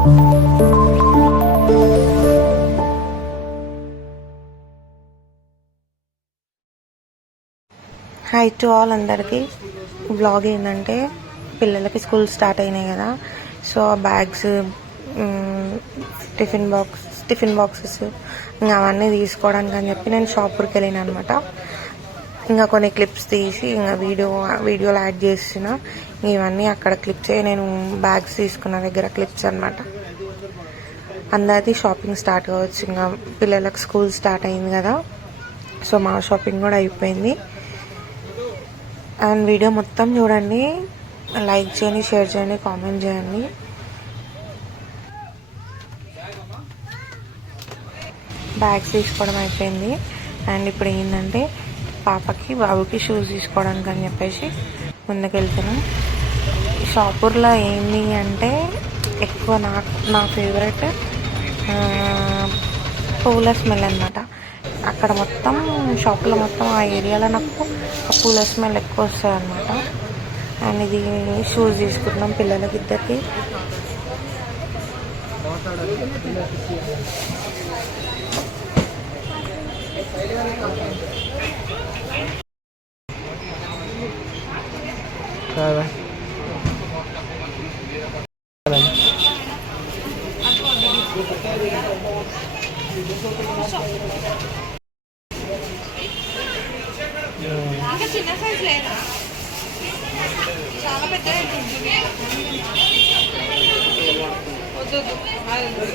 Hi to all అందరికీ. Blog ఏంటంటే పిల్లలకి స్కూల్ స్టార్ట్ అయినాయి కదా, సో ఆ బ్యాగ్స్, టిఫిన్ బాక్సెస్ ఇంకా అవన్నీ తీసుకోవడానికి అని చెప్పి నేను షాప్కి వెళ్ళాను అనమాట. ఇంకా కొన్ని క్లిప్స్ తీసి ఇంకా వీడియోలో యాడ్ చేసిన. ఇవన్నీ అక్కడ క్లిప్స్ నేను బ్యాగ్స్ తీసుకున్న దగ్గర క్లిప్స్ అనమాట. అందరిది షాపింగ్ స్టార్ట్ కావచ్చు, ఇంకా పిల్లలకు స్కూల్ స్టార్ట్ అయింది కదా, సో మా షాపింగ్ కూడా అయిపోయింది. అండ్ వీడియో మొత్తం చూడండి, లైక్ చేయండి, షేర్ చేయండి, కామెంట్ చేయండి. బ్యాగ్స్ తీసుకోవడం అయిపోయింది. అండ్ ఇప్పుడు ఏంటంటే పాపకి బాబుకి షూస్ తీసుకోవడానికి అని చెప్పేసి ముందుకు వెళ్తున్నాం. షాపూర్లో ఏంటి అంటే ఎక్కువ నా ఫేవరెట్ పూల స్మెల్ అనమాట. అక్కడ మొత్తం షాప్లో మొత్తం ఆ ఏరియాలో నాకు పూల స్మెల్ ఎక్కువ వస్తుంది అనమాట. అండ్ ఇది షూస్ తీసుకుంటున్నాం పిల్లలకి ఇద్దరికి. ఇంకా చిన్న సైజ్ లేదా, చాలా పెద్ద వద్దు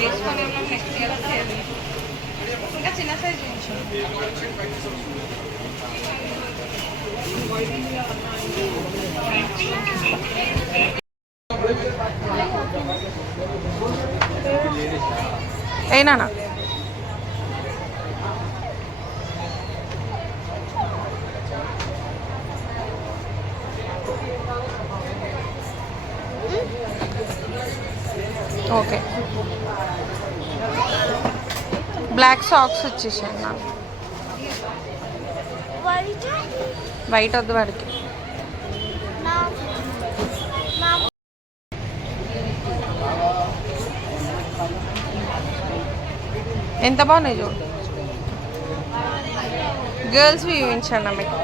వేసుకొని నెక్స్ట్ ఇయర్ వచ్చేది. ఇంకా చిన్న సైజ్ అయినా ఓకే. బ్లాక్ సాక్స్ వచ్చేసాను నాకు. వైట్ వద్దు వాడికి. ఎంత బాగున్నాయి చూడు. గర్ల్స్వి చూపించండి మీకు.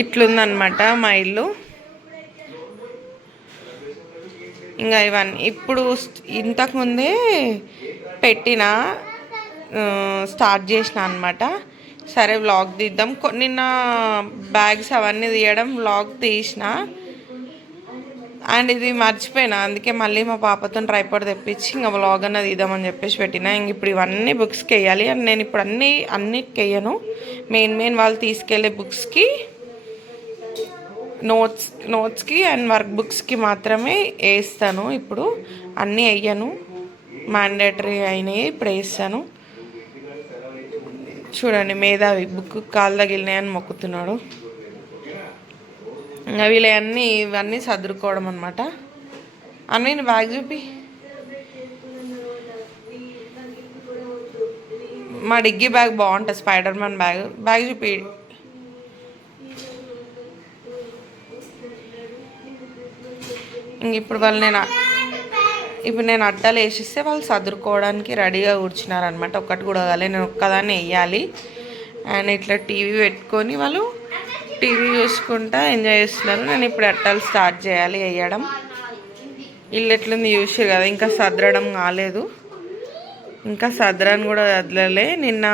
ఇట్లుందనమాట మా ఇల్లు. ఇంకా ఇవన్నీ ఇప్పుడు ఇంతకుముందే స్టార్ట్ చేసిన అనమాట. సరే వ్లాగ్ తీద్దాం, నిన్న బ్యాగ్స్ అవన్నీ తీయడం వ్లాగ్ తీసిన. అండ్ ఇది మర్చిపోయినా, అందుకే మళ్ళీ మా పాపతో ట్రైపాడ్ తెప్పించి ఇంకా వ్లాగ్ అన్నది తీద్దామని చెప్పేసి పెట్టిన. ఇంక ఇప్పుడు ఇవన్నీ బుక్స్కి వేయాలి. అండ్ నేను ఇప్పుడు అన్నిటికి వేయను, మెయిన్ వాళ్ళు తీసుకెళ్ళే బుక్స్కి, నోట్స్కి అండ్ వర్క్ బుక్స్కి మాత్రమే వేస్తాను. ఇప్పుడు అన్నీ వేయను, మ్యాండేటరీ అయినాయి ఇప్పుడు వేస్తాను. చూడండి, మేధావి బుక్ కాలు తగిలినాయని మొక్కుతున్నాడు. ఇంకా ఇవన్నీ సర్దుకోవడం అనమాట. అన్నీ బ్యాగ్ చూపి. మా డిగ్గీ బ్యాగ్ బాగుంటుంది, స్పైడర్ మ్యాన్ బ్యాగ్ చూపి. ఇంక ఇప్పుడు నేను అడ్డాలు వేసిస్తే వాళ్ళు సర్దుకోవడానికి రెడీగా కూర్చున్నారనమాట. ఒక్కటి కూడా కాలే, నేను ఒక్కదాన్ని వేయాలి. అండ్ ఇట్లా టీవీ పెట్టుకొని వాళ్ళు టీవీ చూసుకుంటా ఎంజాయ్ చేస్తున్నారు. నేను ఇప్పుడు అట్టాలు స్టార్ట్ చేయాలి వేయడం. ఇల్లు ఎట్లుంది చూసారు కదా, ఇంకా సదరడం కాలేదు, ఇంకా సదరాన్ని కూడా వదలలే. నిన్న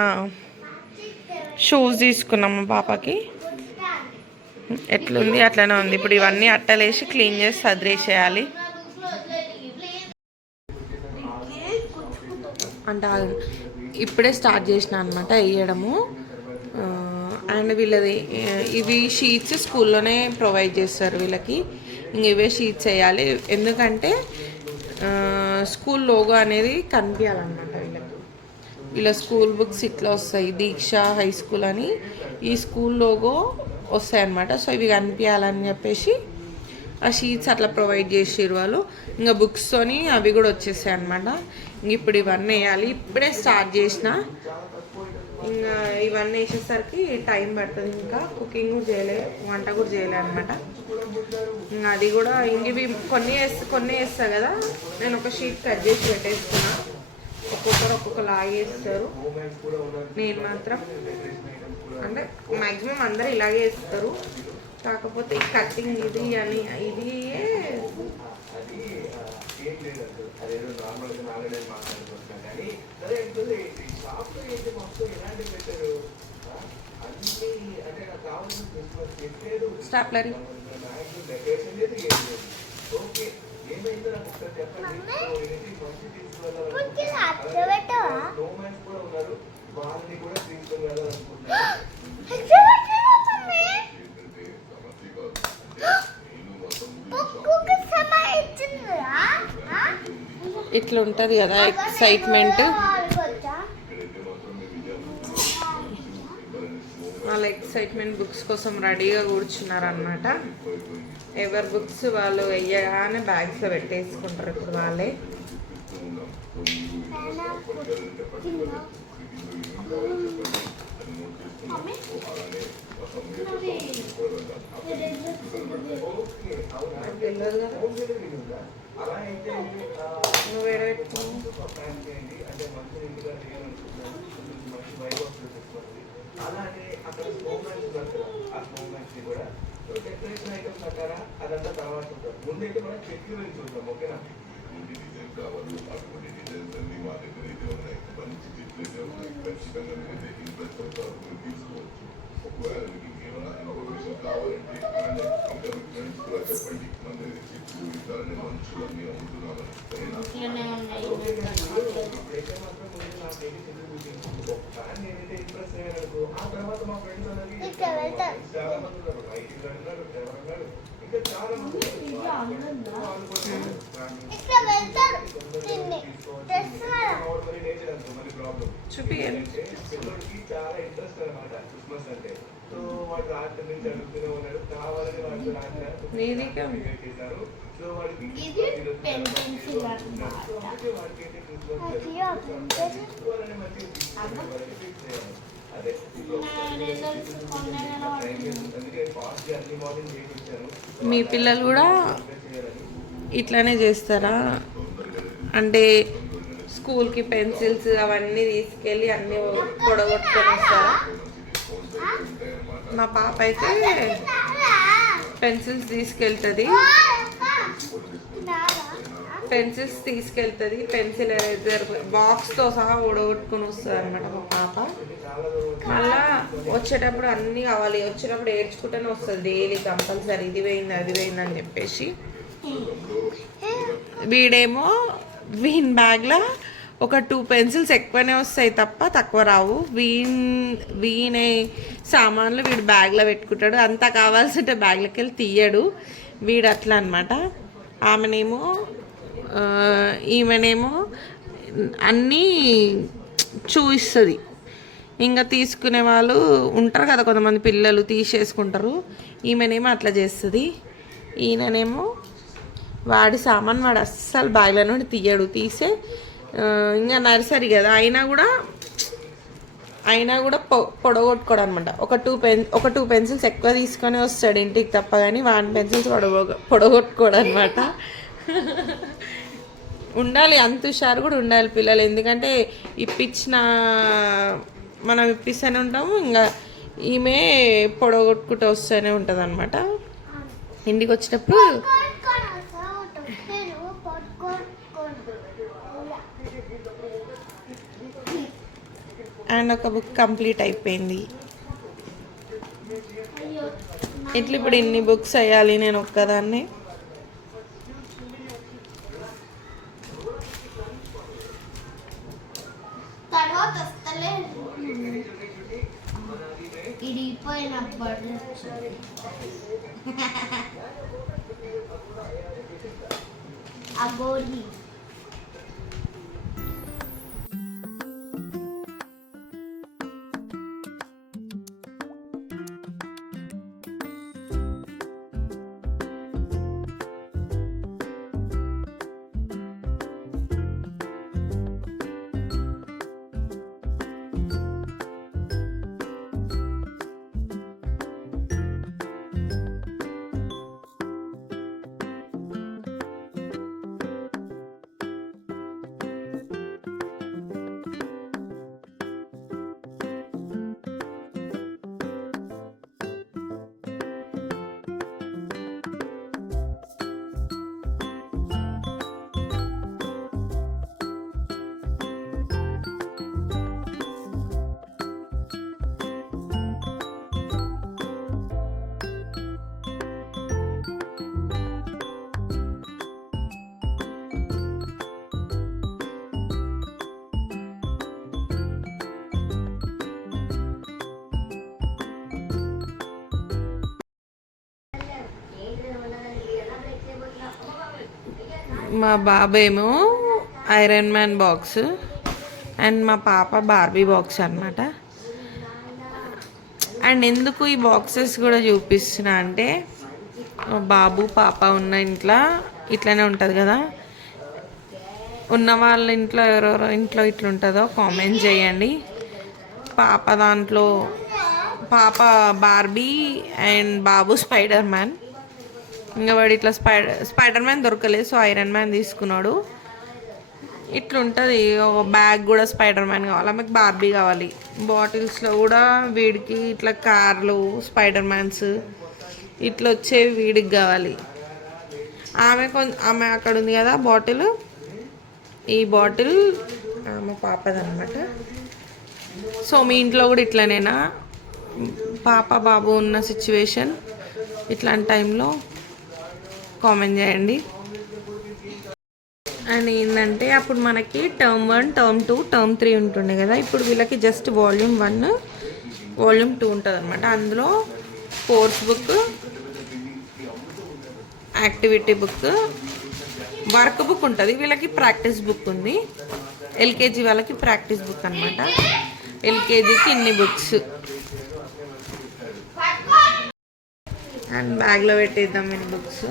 షూస్ తీసుకున్నాం మా పాపకి, ఎట్లుంది అట్లనే ఉంది. ఇప్పుడు ఇవన్నీ అట్టలేసి క్లీన్ చేసి సదిరేసేయాలి. అంటే ఇప్పుడే స్టార్ట్ చేసిన అనమాట వేయడము. అండ్ వీళ్ళది ఇవి షీట్స్ స్కూల్లోనే ప్రొవైడ్ చేస్తారు వీళ్ళకి. ఇంక ఇవే షీట్స్ వేయాలి, ఎందుకంటే స్కూల్ లోగో అనేది కనిపించాలన్నమాట వీళ్ళకి. వీళ్ళ స్కూల్ బుక్స్ ఇట్లా వస్తాయి, దీక్ష హై స్కూల్ అని ఈ స్కూల్ లోగో వస్తాయి అన్నమాట. సో ఇవి కనిపించాలని చెప్పేసి ఆ షీట్స్ అట్లా ప్రొవైడ్ చేసారు వాళ్ళు. ఇంకా బుక్స్తోని అవి కూడా వచ్చేసాయి అనమాట. ఇంక ఇప్పుడు ఇవన్నీ వేయాలి, ఇప్పుడే స్టార్ట్ చేసిన. ఇంకా ఇవన్నీ వేసేసరికి టైం పడుతుంది. ఇంకా కుకింగ్ కూడా చేయలే, వంట కూడా చేయలే అనమాట. ఇంకా అది కూడా ఇంక ఇవి కొన్ని వేస్తా కదా, నేను ఒక షీట్ కట్ చేసి పెట్టేస్తున్నా. ఒక్కొక్కరు ఒక్కొక్క లాగే వేస్తారు, నేను మాత్రం అంటే మ్యాక్సిమం అందరూ ఇలాగే వేస్తారు. కాకపోతే ఈ కటింగ్ ఇది అని ఇది స్టాప్లరీ ఇట్లా ఉంటుంది కదా ఎక్సైట్మెంట్. వాళ్ళ ఎక్సైట్మెంట్ బుక్స్ కోసం రెడీగా కూర్చున్నారనమాట. ఎవరి బుక్స్ వాళ్ళు వెయ్యగానే బ్యాగ్స్లో పెట్టేసుకుంటారు ఇప్పుడు వాళ్ళే. నువ్వు వేరే అలానే అక్కడ స్నోమ్యాన్స్ ఉన్నారు కదా, ఆ స్నోమ్యాన్స్ ని కూడా డెకరేషన్ ఐటమ్స్ అంటారా అదంతా తర్వాత చూద్దాం. ముందైతే మనం చెట్లు వెళ్ళి చూద్దాం, ఓకేనా? డిజైన్ కావాలి, అటువంటి డిజైన్స్ అన్ని మా దగ్గర అయితే ఉన్నాయి. మంచి చెట్లు అయితే ఉన్నాయి, ఖచ్చితంగా మీరైతే ఇంట్రెస్ట్ అవుతారు, తీసుకోవచ్చు. ఒకవేళ మీకు ఇంకేమైనా ఇన్ఫర్మేషన్ కావాలంటే ఇంకా మీ ఫ్రెండ్స్ కూడా చెప్పండి. మన దగ్గర చెట్లు ఇతరని మనుషులు అన్నీ అమ్ముతున్నామని. నేనైతే ఇంట్రెస్ట్ అయ్యాను. ఆ తర్వాత మా ఫ్రెండ్స్ అనేది చాలా మంది ఉన్నారు, ఐటీ అన్నారు, డ్రైవర్ అన్నారు, ఇంకా చాలా మంది పిల్లలకి చాలా ఇంట్రెస్ట్ అనమాట క్రిస్మస్ అంటే. సో వాడు రాత్రి నుంచి అడుగుతూనే ఉన్నాడు, కావాలని వాళ్ళు చేశారు. సో వాడికి మీ పిల్లలు కూడా ఇట్లానే చేస్తారా? అంటే స్కూల్కి పెన్సిల్స్ అవన్నీ తీసుకెళ్ళి అన్నీ పొడగొట్టుకొని వస్తారా? మా పాప అయితే పెన్సిల్స్ తీసుకెళ్తుంది, పెన్సిల్ ఎరేజర్ బాక్స్తో సహా ఊడగొట్టుకొని వస్తుంది అనమాట మా పాప. మళ్ళా వచ్చేటప్పుడు అన్నీ కావాలి, వచ్చేటప్పుడు ఏడ్చుకుంటూనే వస్తుంది డైలీ కంపల్సరీ, ఇది పోయింది అది పోయింది అని చెప్పేసి. వీడేమో వీన్ బ్యాగ్లో ఒక 2 పెన్సిల్స్ ఎక్కువనే వస్తాయి తప్ప తక్కువ రావు. వీనే సామాన్లు వీడు బ్యాగ్లో పెట్టుకుంటాడు, అంతా కావాల్సింటే బ్యాగ్లోకి వెళ్ళి తీయడు వీడు, అట్లా అనమాట. ఈమెనేమో అన్నీ చూపిస్తుంది. ఇంకా తీసుకునే వాళ్ళు ఉంటారు కదా కొంతమంది పిల్లలు, తీసేసుకుంటారు. ఈమెనేమో అట్లా చేస్తుంది. ఈయననేమో వాడి సామాన్ వాడు అస్సలు బ్యాగ్లో నుండి తీయడు, తీసే ఇంకా నర్సరీ కదా అయినా కూడా పొడగొట్టుకోడు అనమాట. ఒక టూ పెన్సిల్స్ ఎక్కువ తీసుకొని వస్తాడు ఇంటికి తప్ప, కానీ వాడి పెన్సిల్స్ పొడగొట్టుకోడు అనమాట. ఉండాలి, అంత హుషారు కూడా ఉండాలి పిల్లలు, ఎందుకంటే మనం ఇప్పిస్తూనే ఉంటాము, ఇంకా ఈమె పొడగొట్టుకుంటూ వస్తూనే ఉంటుంది అనమాట. ఇంటికి వచ్చేటప్పుడు అండ్ ఒక బుక్ కంప్లీట్ అయిపోయింది. ఇట్లా ఇప్పుడు ఇన్ని బుక్స్ వేయాలి నేను ఒక్కదాన్ని. అగోరి మా బాబేమో ఐరన్ మ్యాన్ బాక్స్ అండ్ మా పాప బార్బీ బాక్స్ అనమాట. అండ్ ఎందుకు ఈ బాక్సెస్ కూడా చూపిస్తున్నా అంటే బాబు పాప ఉన్న ఇంట్లో ఇట్లనే ఉంటుంది కదా. ఉన్న వాళ్ళ ఇంట్లో ఎవరెవరో ఇంట్లో ఇట్లుంటుందో కామెంట్ చేయండి. పాప దాంట్లో పాప Barbie and Babu spider man. ఇంకా వాడు ఇట్లా స్పైడర్ మ్యాన్ దొరకలేదు, సో ఐరన్ మ్యాన్ తీసుకున్నాడు. ఇట్లుంటుంది. ఒక బ్యాగ్ కూడా స్పైడర్ మ్యాన్ కావాలి, ఆమెకు బార్బీ కావాలి. బాటిల్స్లో కూడా వీడికి ఇట్లా కార్లు స్పైడర్ మ్యాన్స్ ఇట్లా వచ్చేవి వీడికి కావాలి. ఆమె అక్కడ ఉంది కదా బాటిల్, ఈ బాటిల్ ఆమె పాపదనమాట. సో మీ ఇంట్లో కూడా ఇట్లనేనా పాప బాబు ఉన్న సిచ్యువేషన్? ఇట్లాంటి టైంలో కామెంట్ చేయండి. అండ్ ఏంటంటే అప్పుడు మనకి టర్మ్ 1, టర్మ్ 2, టర్మ్ 3 ఉంటుండే కదా. ఇప్పుడు వీళ్ళకి జస్ట్ వాల్యూమ్ 1, వాల్యూమ్ 2 ఉంటుంది అనమాట. అందులో course book, activity book, work book ఉంటుంది. వీళ్ళకి ప్రాక్టీస్ బుక్ ఉంది. ఎల్కేజీ వాళ్ళకి ప్రాక్టీస్ బుక్ అనమాట. ఎల్కేజీకి ఇన్ని బుక్స్. అండ్ బ్యాగ్లో పెట్టేద్దాం ఇన్ని బుక్స్.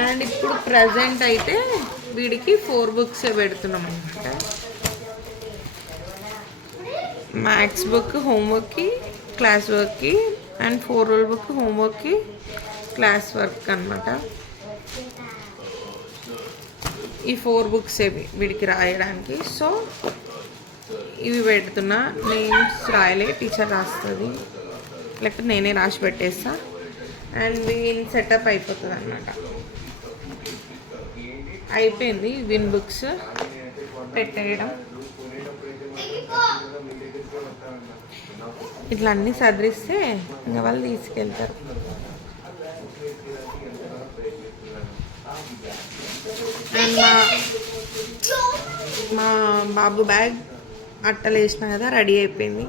అండ్ ఇప్పుడు ప్రజెంట్ అయితే వీడికి 4 బుక్స్ పెడుతున్నాం అనమాట. మ్యాథ్స్ బుక్ హోంవర్క్కి, క్లాస్ వర్క్కి, అండ్ 4 రూల్ బుక్ హోంవర్క్కి, క్లాస్ వర్క్ అనమాట. ఈ 4 బుక్స్ వీడికి రాయడానికి. సో ఇవి పెడుతున్నా. నేమ్స్ రాయలే, టీచర్ రాస్తుంది, లేకపోతే నేనే రాసి పెట్టేస్తా. అండ్ విన్ సెటప్ అయిపోతుంది అనమాట. అయిపోయింది విన్ బుక్స్ పెట్టేయడం. ఇట్లా అన్నీ సదరిస్తే ఇంకా వాళ్ళు తీసుకెళ్తారు. అండ్ మా బాబు బ్యాగ్ అట్టలు వేసినా కదా, రెడీ అయిపోయింది.